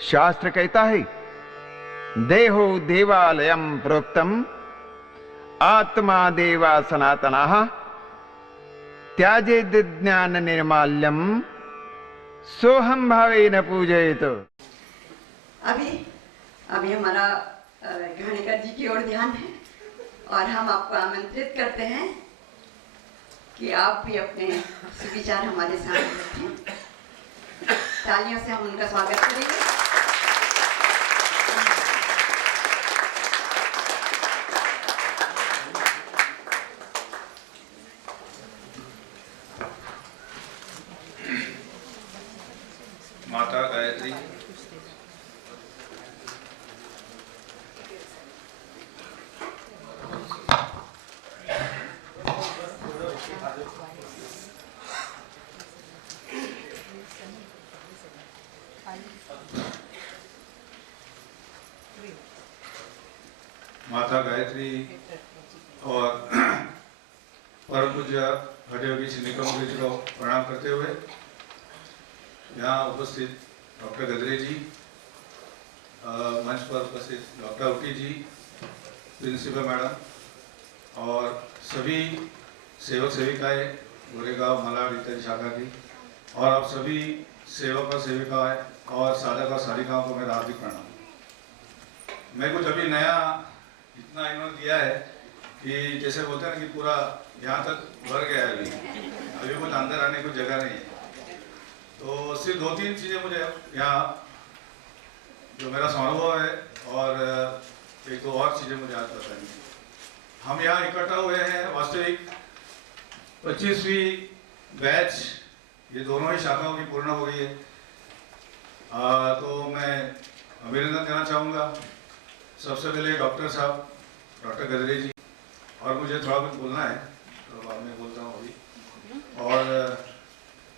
शास्त्र कहता है, देहो देवालयम प्रोक्तम आत्मा देवा सनातनः त्याजेद ज्ञान निर्माल्यम सोहम भावेन पूजयेत। अभी हमारा घाणेकर जी की ओर ध्यान है और हम आपको आमंत्रित करते हैं कि आप भी अपने सुविचार हमारे सामने रखें। तालियों से हम उनका स्वागत करेंगे। माता गायत्री, माता गायत्री और परम पूज्य हठयोगी श्री निकम जी को प्रणाम करते हुए यहाँ उपस्थित डॉक्टर गदरे जी, मंच पर उपस्थित डॉक्टर उटी जी, प्रिंसिपल मैडम और सभी सेवक सेविकाएं गोरेगांव मलाड इत्यादि शाखा की, और आप सभी सेवक और सेविकाएं और साधक और साधिकाओं को मेरा हार्दिक प्रणाम। मैं कुछ अभी नया इतना इन्होंने दिया है कि जैसे बोलते हैं ना कि पूरा यहाँ तक भर गया है, अभी कुछ अंदर आने की जगह नहीं है। तो सिर्फ 2-3 चीज़ें मुझे यहाँ जो मेरा अनुभव है और एक दो और चीज़ें मुझे आज बतानी। हम यहाँ इकट्ठा हुए हैं वास्तविक 25वीं बैच, ये दोनों ही शाखाओं की पूर्ण हो गई है। तो मैं अभिनंदन देना चाहूँगा सबसे पहले डॉक्टर साहब, डॉक्टर गदरे जी, और मुझे थोड़ा कुछ बोलना है तो बाद में बोलता हूँ अभी, और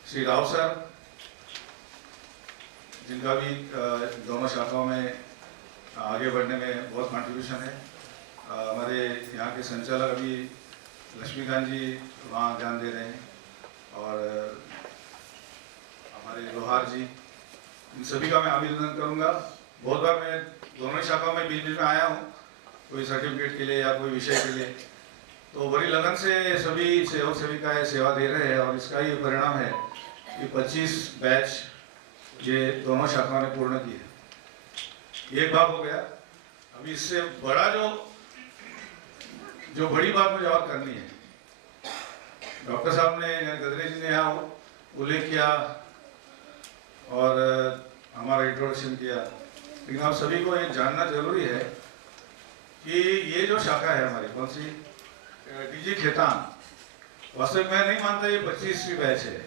श्री राव सर जिनका भी दोनों शाखाओं में आगे बढ़ने में बहुत कंट्रीब्यूशन है। हमारे यहाँ के संचालक अभी लक्ष्मीकांत जी वहाँ ध्यान दे रहे हैं, और हमारे लोहार जी, इन सभी का मैं अभिनंदन करूँगा। बहुत बार मैं दोनों ही शाखाओं में बीच बीच में आया हूँ, कोई सर्टिफिकेट के लिए या कोई विषय के लिए, तो बड़ी लगन से सभी सेवक सेविकाएँ सेवा दे रहे हैं, और इसका ही परिणाम है कि 25 बैच ये दोनों शाखाओं ने पूर्ण की है। एक भाग हो गया। अभी इससे बड़ा जो बड़ी बात मुझे और करनी है, डॉक्टर साहब ने, गदरे जी ने यहाँ उल्लेख किया और हमारा इंट्रोडक्शन किया, लेकिन आप सभी को ये जानना जरूरी है कि ये जो शाखा है हमारी, कौन सी, डीजी खेतान, वास्तविक मैं नहीं मानता ये 25वीं बैच है।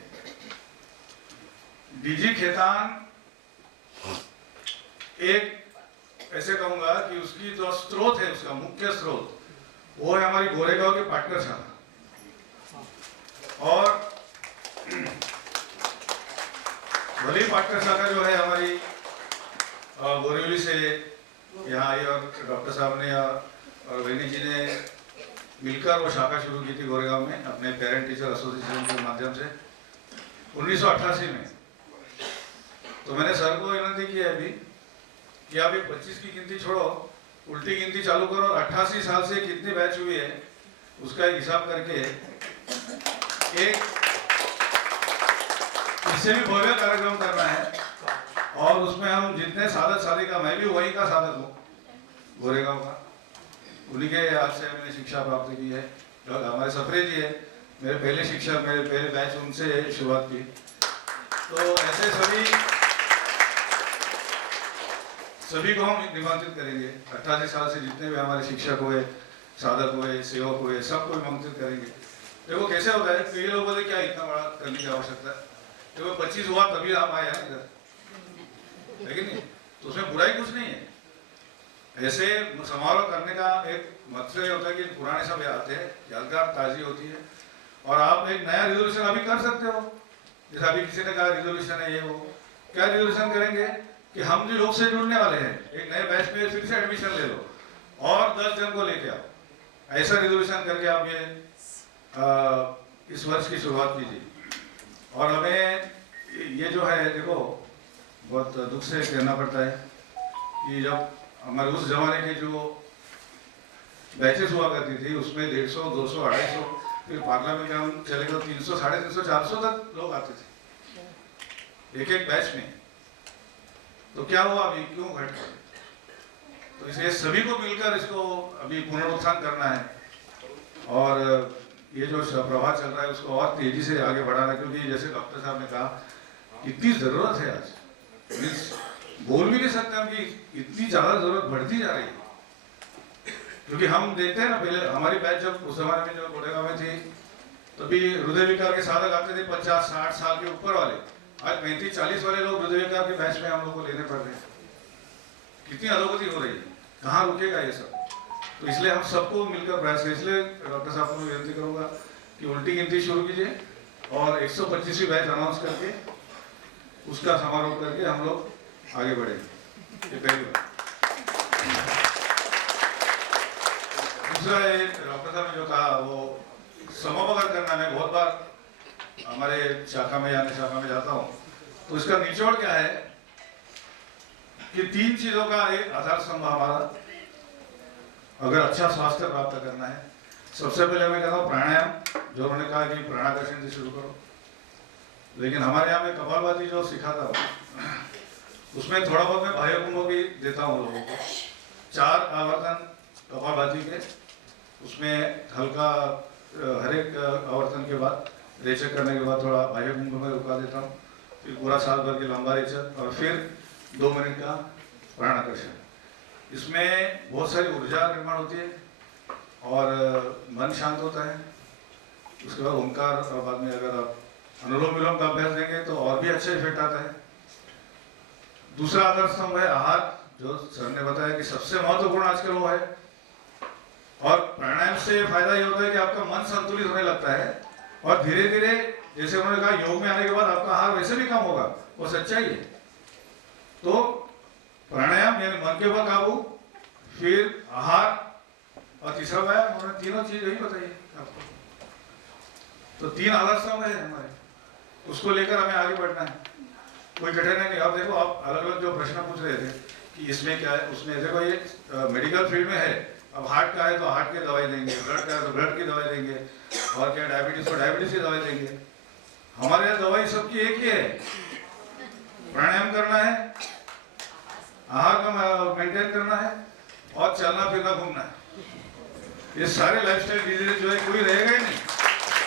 डीजी खेतान एक ऐसे कहूंगा कि उसकी जो स्रोत है, उसका मुख्य स्रोत वो है हमारी गोरेगांव की पाटकर शाखा। और भली पाटकर शाखा जो है हमारी बोरीवली से यहाँ आई, और डॉक्टर साहब ने और वैनी जी ने मिलकर वो शाखा शुरू की थी गोरेगांव में अपने पेरेंट टीचर एसोसिएशन के माध्यम से 1988 में। तो मैंने सर को विनती की है अभी कि आप ये 25 की गिनती छोड़ो, उल्टी गिनती चालू करो, 88 साल से कितनी बैच हुई है उसका एक हिसाब करके एक इससे भी भव्य कार्यक्रम करना है, और उसमें हम जितने साधक साधिका, मैं भी वही का साधक हूँ गोरेगांव का, उन्हीं के हाथ से मैंने शिक्षा प्राप्त की है। हमारे सफरे जी है मेरे पहले शिक्षक, मेरे पहले बैच, उनसे शुरुआत की। तो ऐसे सभी को हम निमंत्रित करेंगे। 88 साल से जितने भी हमारे शिक्षक हुए, साधक हुए, सेवक हुए, सबको निमंत्रित करेंगे। देखो कैसे होता है, कई लोग बोले क्या इतना बड़ा करने की आवश्यकता है, देखो 25 हुआ तभी आप आए हैं इधर, लेकिन नहीं, तो उसमें बुराई कुछ नहीं है। ऐसे समारोह करने का एक मकसद होता है कि पुराने सब आते हैं, यादगार ताजी होती है, और आप एक नया रिजोल्यूशन अभी कर सकते हो। जैसे अभी किसी ने कहा रिजोल्यूशन है ये वो, क्या रिजोल्यूशन करेंगे कि हम जो योग से जुड़ने वाले हैं, एक नए बैच में फिर से एडमिशन ले लो और 10 जन को लेके आओ। ऐसा रिजोल्यूशन करके आप ये इस वर्ष की शुरुआत कीजिए। और हमें ये जो है देखो बहुत दुख से कहना पड़ता है कि जब हमारे उस जमाने के जो बैचेस हुआ करती थी उसमें 150, 200, 250, फिर पार्लियामेंट में हम चले गए 300, 350, 400 तक लोग आते थे एक बैच में। तो क्या हुआ अभी, क्यों घट गए? तो इसलिए सभी को मिलकर इसको अभी पुनरुत्थान करना है और ये जो प्रवाह चल रहा है उसको और तेजी से आगे बढ़ाना है, क्योंकि जैसे डॉक्टर साहब ने कहा इतनी जरूरत है आज, बोल भी नहीं सकते हम कि इतनी ज्यादा जरूरत बढ़ती जा रही है। क्योंकि हम देखते हैं ना, पहले हमारी बैच जब उस जमाने में जो गोरेगांव में थी तभी हृदय विकार के साधक आते थे 50, 60 साल के ऊपर वाले। आज 35, 40 वाले लोग हृदय विकार के बैच में हम लोग को लेने पड़ रहे हैं। कितनी अधोगति हो रही है, कहाँ रुकेगा ये सब? तो इसलिए हम सबको मिलकर प्रयास करें। इसलिए डॉक्टर साहब को विनती करूंगा कि उल्टी गिनती शुरू कीजिए और 125वीं बैच अनाउंस करके उसका समारोह करके हम लोग आगे बढ़ेंगे। ये पहली बात। दूसरा डॉक्टर साहब ने जो कहा वो समोपकार करना, मैं बहुत बार हमारे शाखा में या शाखा में जाता हूँ तो इसका निचोड़ क्या है कि 3 चीजों का एक आधार स्तंभ हमारा अगर अच्छा स्वास्थ्य प्राप्त करना है। सबसे पहले मैं कहता हूँ प्राणायाम, जो उन्होंने कहा कि प्राणाकर्षण से शुरू करो, लेकिन हमारे यहाँ में कपालभाति जो सिखाता हूँ उसमें थोड़ा बहुत मैं बाह्य कुंभ भी देता हूँ लोगों को। 4 आवर्तन कपालभाति के, उसमें हल्का हर एक आवर्तन के बाद रेचक करने के बाद थोड़ा बाह्य कुंभ में रुका देता हूँ, फिर पूरा साल भर की लंबा रेचक और फिर 2 मिनट का प्राणाकर्षण। इसमें बहुत सारी ऊर्जा निर्माण होती है और मन शांत होता है। उसके बाद ओंकार और बाद में अगर आप अनुलोम विलोम का अभ्यास देंगे तो और भी अच्छा इफेक्ट आता है। दूसरा आधार स्तंभ है आहार, जो सर ने बताया कि सबसे महत्वपूर्ण आजकल वो है। और प्राणायाम से फायदा ये होता है कि आपका मन संतुलित होने लगता है और धीरे धीरे, जैसे उन्होंने कहा योग में आने के बाद आपका आहार वैसे भी कम होगा, वो सच्चाई है। तो प्राणायाम यानी मन के ऊपर काबू, फिर आहार और तीसरा व्यायाम, उन्होंने तीनों चीज यही बताई आपको। तो 3 आधार स्तंभ है हमारे, उसको लेकर हमें आगे बढ़ना है, कोई कठिनाई नहीं। आप देखो, आप अलग अलग जो प्रश्न पूछ रहे थे कि इसमें क्या है उसमें, देखो ये मेडिकल फील्ड में है। अब हार्ट का है तो हार्ट की दवाई देंगे, ब्लड का है तो ब्लड की दवाई देंगे, और क्या डायबिटीज को डायबिटीज की दवाई देंगे। हमारे यहाँ दवाई सबकी एक ही है, प्राणायाम करना है, आहार का मेंटेन करना है और चलना फिरना घूमना है। ये सारे लाइफस्टाइल डिजीज जो है कोई रहेगा ही नहीं,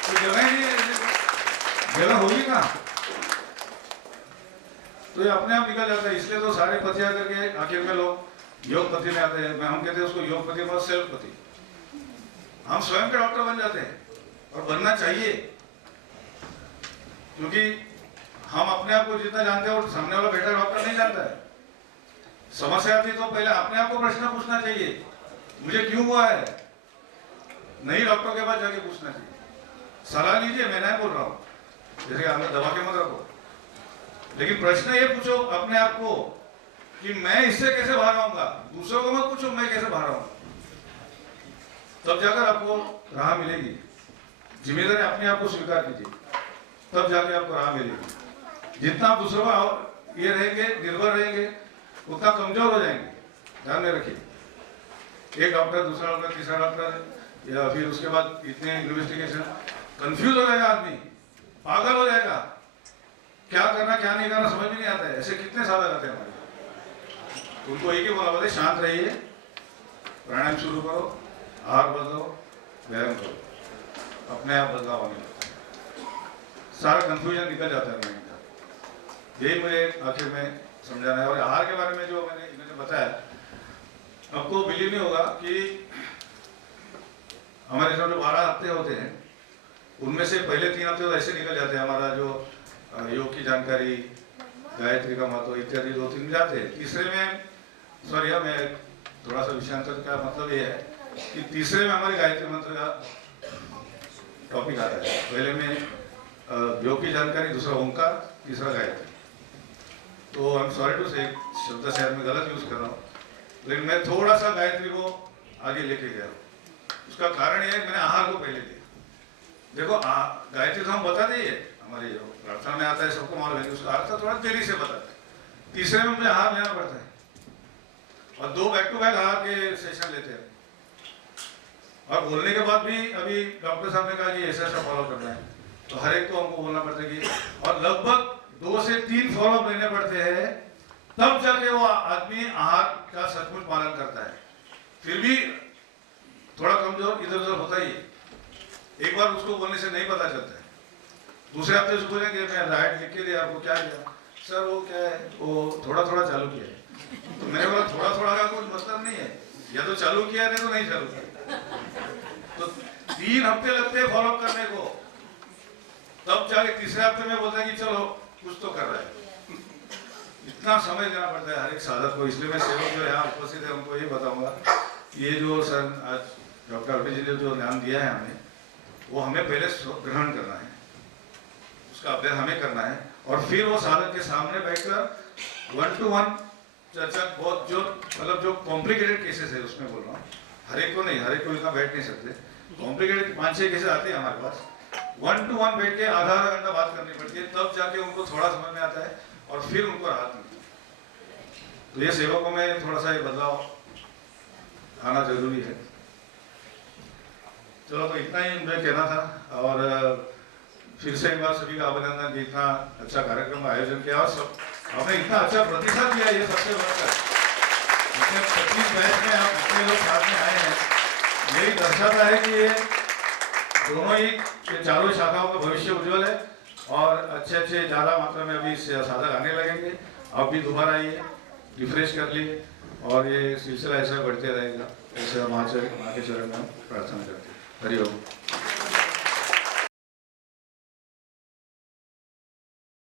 कोई जगह ही नहीं है, जगह होगी कहाँ? तो ये अपने आप निकल जाता है। इसलिए तो सारे पति आकर के आखिर में लोग योगपति में आते हैं। हम कहते हैं उसको योगपति और सेल्फपति। हम स्वयं के डॉक्टर बन जाते हैं और बनना चाहिए, क्योंकि हम अपने आप को जितना जानते हैं और सामने वाला बेटा डॉक्टर नहीं जानता है। समस्या आती तो पहले अपने आप को प्रश्न पूछना चाहिए, मुझे क्यों हुआ है, नहीं डॉक्टर के पास जाके पूछना चाहिए। सलाह लीजिए, मैं नहीं बोल रहा हूं जैसे हमें दवा के मत रखो, लेकिन प्रश्न ये पूछो अपने आप को कि मैं इससे कैसे बाहर आऊंगा। दूसरों को मत पूछो मैं कैसे बाहर आऊंगा, तब जाकर आपको राह मिलेगी। जिम्मेदारी अपने आप को स्वीकार कीजिए, तब जाके आपको राह मिलेगी। जितना आप दूसरों पर ये रहेंगे, निर्भर रहेंगे, उतना कमजोर हो जाएंगे। ध्यान में रखिए, एक डॉक्टर, दूसरा डॉक्टर, तीसरा डॉक्टर, या फिर उसके बाद इतने इन्वेस्टिगेशन, कंफ्यूज हो जाएगा आदमी, पागल हो जाएगा, क्या करना क्या नहीं करना समझ में नहीं आता है। ऐसे कितने साल लगाते हैं हमारे। उनको एक ही बोला बोले शांत रहिए, प्राणायाम शुरू करो, आहार बदलो, व्यायाम करो, अपने आप बदलाव होने लगता है, सारा कंफ्यूजन निकल जाता है माइंड का। यही मुझे आखिर में समझाना है। और आहार के बारे में जो इन्होंने बताया, आपको बिलीव नहीं होगा कि हमारे जो 12 हफ्ते होते हैं उनमें से पहले 3 हफ्ते तो ऐसे निकल जाते हैं। हमारा जो योग की जानकारी, गायत्री का महत्व इत्यादि 2-3 जाते हैं। तीसरे में सॉरी मैं थोड़ा सा विषयांतर का मतलब ये है कि तीसरे में हमारे गायत्री मंत्र का टॉपिक आता है। पहले में योग की जानकारी, दूसरा ओंकार, तीसरा गायत्री। तो आई एम सॉरी टू से शब्द शायद में गलत यूज कर रहा हूँ, लेकिन मैं थोड़ा सा गायत्री को आगे लेके गया। उसका कारण यह है मैंने आहार को पहले दिया। देखो गायत्री तो हम बताते ही है, हमारे जो प्रार्थना में आता है, सबको मालूम है, उसका अर्थ थोड़ा देरी से बताते हैं। तीसरे में मुझे हार लेना पड़ता है, और 2 बैक टू बैक हार के सेशन लेते हैं। और बोलने के बाद भी अभी डॉक्टर साहब ने कहा कि ऐसा ऐसा फॉलो करना है, तो हर एक को हमको बोलना पड़ता है कि, और लगभग 2 से 3 फॉलो लेने पड़ते हैं, तब जाके वो आदमी आहार का सचमुच पालन करता है। फिर भी थोड़ा कमजोर इधर उधर होता ही है, एक बार उसको बोलने से नहीं पता चलता है। दूसरे हफ्ते उसको बोले कि मैं डाइट लिख के दिया, आपको क्या दिया? सर वो क्या है, वो थोड़ा थोड़ा चालू किया है। तो मैंने बोला थोड़ा थोड़ा का कोई मतलब नहीं है, या तो चालू किया नहीं तो नहीं चालू किया। तो 3 हफ्ते लगते हैं फॉलो करने को, तब जाके तीसरे हफ्ते में बोलता है कि चलो कुछ तो कर रहा है। इतना समय देना पड़ता है हर एक साधक को। इसलिए मैं सेवक जो यहाँ उपस्थित है उनको ये बताऊंगा, ये जो सर आज डॉक्टर अभी जी ने जो ध्यान दिया है हमें, वो हमें पहले ग्रहण करना है, उसका अभ्यास हमें करना है, और फिर वो साधक के सामने बैठकर 1 to 1 चर्चा, बहुत जो मतलब जो कॉम्प्लिकेटेड केसेस है उसमें बोल रहा हूँ, हर एक को नहीं, हर एक को इतना बैठ नहीं सकते, कॉम्प्लिकेटेड 5-6 केसेस आते हैं हमारे पास, 1 to 1 बैठ के आधा घंटा बात करनी पड़ती है, तब जाके उनको थोड़ा समझ में आता है और फिर उनको राहत मिलती है। तो ये सेवकों में थोड़ा सा ये बदलाव आना जरूरी है। चलो, तो इतना ही मुझे कहना था, और फिर से एक बार सभी का अभिनंदन कि इतना अच्छा कार्यक्रम का आयोजन किया, और सब हमने इतना अच्छा प्रतिसाद दिया, ये सबसे बढ़कर इतने 25 बैच में आप इतने लोग साथ में आए हैं, यही दर्शाता है कि ये दोनों ही चारों शाखाओं का भविष्य उज्जवल है, और अच्छे ज़्यादा मात्रा में अभी साधक आने लगेंगे। आप भी दोबारा आइए, रिफ्रेश कर लिए, और ये सिलसिला ऐसा बढ़ते रहेगा। ऐसे माँ के चरण में प्रार्थना करते हैं। हरि ओम।